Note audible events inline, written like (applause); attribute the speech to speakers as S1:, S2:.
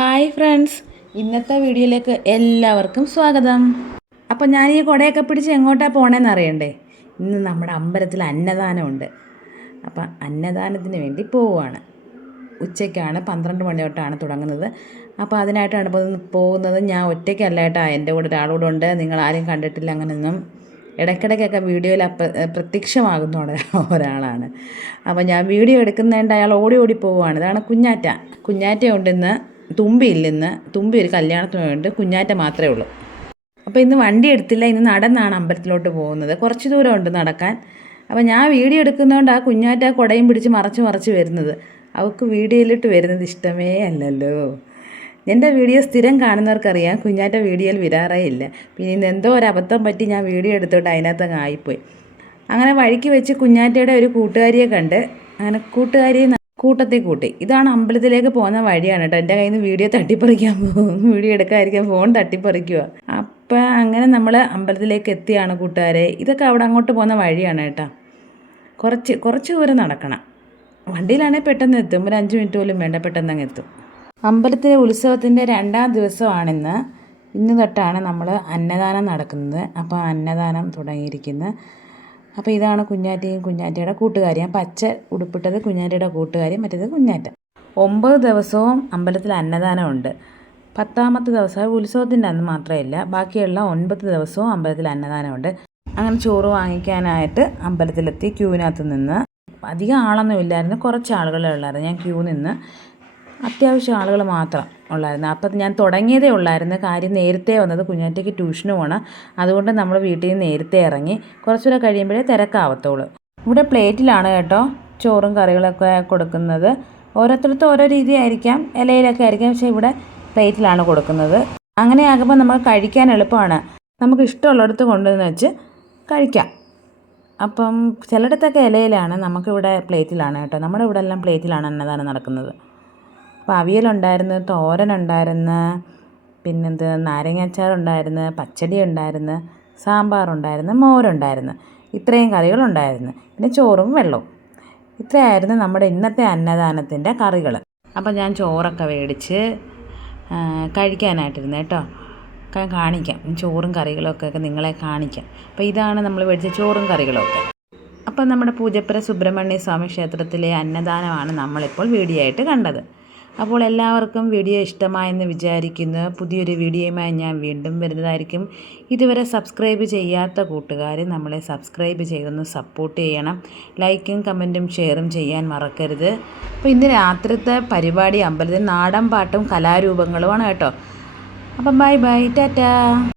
S1: Hi friends. ഇന്നത്തെ വീഡിയോയിലേക്ക് എല്ലാവർക്കും സ്വാഗതം. അപ്പോൾ ഞാൻ ഈ കുടയൊക്കെ പിടിച്ച് എങ്ങോട്ടാണ് പോണേന്ന് അറിയണ്ടേ? ഇന്ന് നമ്മുടെ അമ്പലത്തിൽ അന്നദാനമുണ്ട്. അപ്പം അന്നദാനത്തിന് വേണ്ടി പോവുകയാണ് ഉച്ചയ്ക്കാണ് പന്ത്രണ്ട് മണി തൊട്ടാണ് തുടങ്ങുന്നത്. അപ്പോൾ അതിനായിട്ടാണ് പോകുന്നത്. ഞാൻ ഒറ്റയ്ക്കല്ല എന്റെ കൂടെ ഒരാളൂടെ ഉണ്ട്. നിങ്ങൾ ആരും കണ്ടിട്ടില്ല അങ്ങനെയൊന്നും ഇടയ്ക്കിടയ്ക്കൊക്കെ വീഡിയോയിൽ അപ്പ പ്രത്യക്ഷമാകുന്ന ഒരാളാണ്. അപ്പോൾ ഞാൻ വീഡിയോ എടുക്കുന്നതുകൊണ്ട് അയാൾ ഓടി ഓടി പോവുകയാണ് ഇതാണ് കുഞ്ഞാറ്റ. കുഞ്ഞാറ്റ ഉണ്ടെന്ന് തുമ്പി ഇല്ലെന്ന് തുമ്പി ഒരു കല്യാണത്തിന് വേണ്ടി കുഞ്ഞാറ്റ മാത്രമേ ഉള്ളൂ. അപ്പോൾ ഇന്ന് വണ്ടി എടുത്തില്ല ഇന്ന് നടന്നാണ് അമ്പലത്തിലോട്ട് പോകുന്നത്. കുറച്ച് ദൂരം ഉണ്ട് നടക്കാൻ. അപ്പോൾ ഞാൻ വീഡിയോ എടുക്കുന്നതുകൊണ്ട് ആ കുഞ്ഞാറ്റ കുടയും പിടിച്ച് മറച്ച് മറച്ച് വരുന്നത്. അവൾക്ക് വീഡിയോയിലിട്ട് വരുന്നത് ഇഷ്ടമേ അല്ലല്ലോ. എന്റെ വീഡിയോ സ്ഥിരം കാണുന്നവർക്കറിയാം കുഞ്ഞാറ്റ വീഡിയോയിൽ വരാറേ ഇല്ല. പിന്നെ ഇന്ന് എന്തോ ഒരു അബദ്ധം പറ്റി ഞാൻ വീഡിയോ എടുത്തോട്ട് അതിനകത്ത് ആയിപ്പോയി. അങ്ങനെ വഴിക്ക് വെച്ച് കുഞ്ഞാറ്റയുടെ ഒരു കൂട്ടുകാരിയെ കണ്ട് അങ്ങനെ കൂട്ടുകാരിയെ കൂട്ടത്തിൽ കൂട്ടി. ഇതാണ് അമ്പലത്തിലേക്ക് പോകുന്ന വഴിയാണ് കേട്ടോ എന്റെ കയ്യിൽ നിന്ന് വീഡിയോ തട്ടിപ്പറിക്കാൻ പോകും. (laughs) വീഡിയോ എടുക്കാതിരിക്കാൻ ഫോൺ തട്ടിപ്പറിക്കുക അപ്പം അങ്ങനെ നമ്മൾ അമ്പലത്തിലേക്ക് എത്തിയാണ് കൂട്ടുകാരെ. ഇതൊക്കെ അവിടെ അങ്ങോട്ട് പോകുന്ന വഴിയാണ് കേട്ടോ കുറച്ച് കുറച്ച് ദൂരം നടക്കണം. വണ്ടിയിലാണെങ്കിൽ പെട്ടെന്ന് എത്തും. ഒരു അഞ്ച് മിനിറ്റ് പോലും വേണ്ട പെട്ടെന്ന് അങ്ങ് എത്തും. അമ്പലത്തിലെ ഉത്സവത്തിന്റെ രണ്ടാം ദിവസമാണിന്ന്. ഇന്ന് തൊട്ടാണ് നമ്മൾ അന്നദാനം നടക്കുന്നത്. അപ്പോൾ അന്നദാനം തുടങ്ങിയിരിക്കുന്നത് അപ്പോൾ ഇതാണ് കുഞ്ഞാറ്റയും കുഞ്ഞാറ്റയുടെ കൂട്ടുകാരി. ഞാൻ പച്ച ഉടുപ്പിട്ടത് കുഞ്ഞാറ്റയുടെ കൂട്ടുകാരി മറ്റേത് കുഞ്ഞാറ്റ ഒമ്പത് ദിവസവും അമ്പലത്തിൽ അന്നദാനമുണ്ട്. പത്താമത്തെ ദിവസം ഉത്സവത്തിന്റെ അന്ന് മാത്രമല്ല ബാക്കിയുള്ള ഒൻപത് ദിവസവും അമ്പലത്തിൽ അന്നദാനമുണ്ട്. അങ്ങനെ ചോറ് വാങ്ങിക്കാനായിട്ട് അമ്പലത്തിലെത്തി ക്യൂവിനകത്ത് നിന്ന്. അധികം ആളൊന്നും ഇല്ലായിരുന്നു കുറച്ച് ആളുകളേ ഉള്ളായിരുന്നു. ഞാൻ ക്യൂ നിന്ന് അത്യാവശ്യം ആളുകൾ മാത്രം ഉള്ളായിരുന്നു. അപ്പം ഞാൻ തുടങ്ങിയതേ ഉള്ളായിരുന്നു. കാര്യം നേരത്തെ വന്നത് കുഞ്ഞാറ്റയ്ക്ക് ട്യൂഷന് പോകണം അതുകൊണ്ട് നമ്മൾ വീട്ടിൽ നിന്ന് നേരത്തെ ഇറങ്ങി കുറച്ചുകൂടെ കഴിയുമ്പോഴേ തിരക്കാവത്തുള്ളൂ. ഇവിടെ പ്ലേറ്റിലാണ് കേട്ടോ ചോറും കറികളൊക്കെ കൊടുക്കുന്നത്. ഓരോരുത്തർക്കും ഓരോ രീതി ആയിരിക്കാം. ഇലയിലൊക്കെ ആയിരിക്കാം. പക്ഷേ ഇവിടെ പ്ലേറ്റിലാണ് കൊടുക്കുന്നത്. അങ്ങനെ ആകുമ്പോൾ നമുക്ക് കഴിക്കാൻ എളുപ്പമാണ്. നമുക്ക് ഇഷ്ടമുള്ളിടത്ത് കൊണ്ടുവന്ന് വെച്ച് കഴിക്കാം. അപ്പം ചിലയിടത്തൊക്കെ ഇലയിലാണ്. നമുക്കിവിടെ പ്ലേറ്റിലാണ് കേട്ടോ. നമ്മുടെ ഇവിടെ എല്ലാം പ്ലേറ്റിലാണ് അന്നദാനം നടക്കുന്നത്. അപ്പോൾ അവിയലുണ്ടായിരുന്നു തോരനുണ്ടായിരുന്നു പിന്നെന്ത് നാരങ്ങാച്ചാറുണ്ടായിരുന്നു പച്ചടി ഉണ്ടായിരുന്നു സാമ്പാറുണ്ടായിരുന്നു മോരുണ്ടായിരുന്നു. ഇത്രയും കറികളുണ്ടായിരുന്നു. പിന്നെ ചോറും വെള്ളവും. ഇത്രയായിരുന്നു നമ്മുടെ ഇന്നത്തെ അന്നദാനത്തിന്റെ കറികൾ. അപ്പോൾ ഞാൻ ചോറൊക്കെ മേടിച്ച് കഴിക്കാനായിട്ടിരുന്നു കേട്ടോ. കാണിക്കാം. ചോറും കറികളൊക്കെ നിങ്ങളെ കാണിക്കാം. അപ്പോൾ ഇതാണ് നമ്മൾ മേടിച്ച ചോറും കറികളൊക്കെ. അപ്പോൾ നമ്മുടെ പൂജപ്പുര സുബ്രഹ്മണ്യ സ്വാമി ക്ഷേത്രത്തിലെ അന്നദാനമാണ് നമ്മളിപ്പോൾ വീഡിയോ ആയിട്ട് കണ്ടത്. അപ്പോൾ എല്ലാവർക്കും വീഡിയോ ഇഷ്ടമായെന്ന് വിചാരിക്കുന്നു. പുതിയൊരു വീഡിയോയുമായി ഞാൻ വീണ്ടും വരുന്നതായിരിക്കും. ഇതുവരെ സബ്സ്ക്രൈബ് ചെയ്യാത്ത കൂട്ടുകാർ നമ്മളെ സബ്സ്ക്രൈബ് ചെയ്തൊന്ന് സപ്പോർട്ട് ചെയ്യണം. ലൈക്കും കമന്റും ഷെയറും ചെയ്യാൻ മറക്കരുത്. അപ്പോൾ ഇന്ന് രാത്രിത്തെ പരിപാടി അമ്പലത്തിൽ നാടൻ പാട്ടും കലാരൂപങ്ങളുമാണ് കേട്ടോ. അപ്പം ബൈ ബൈ ടാറ്റാ.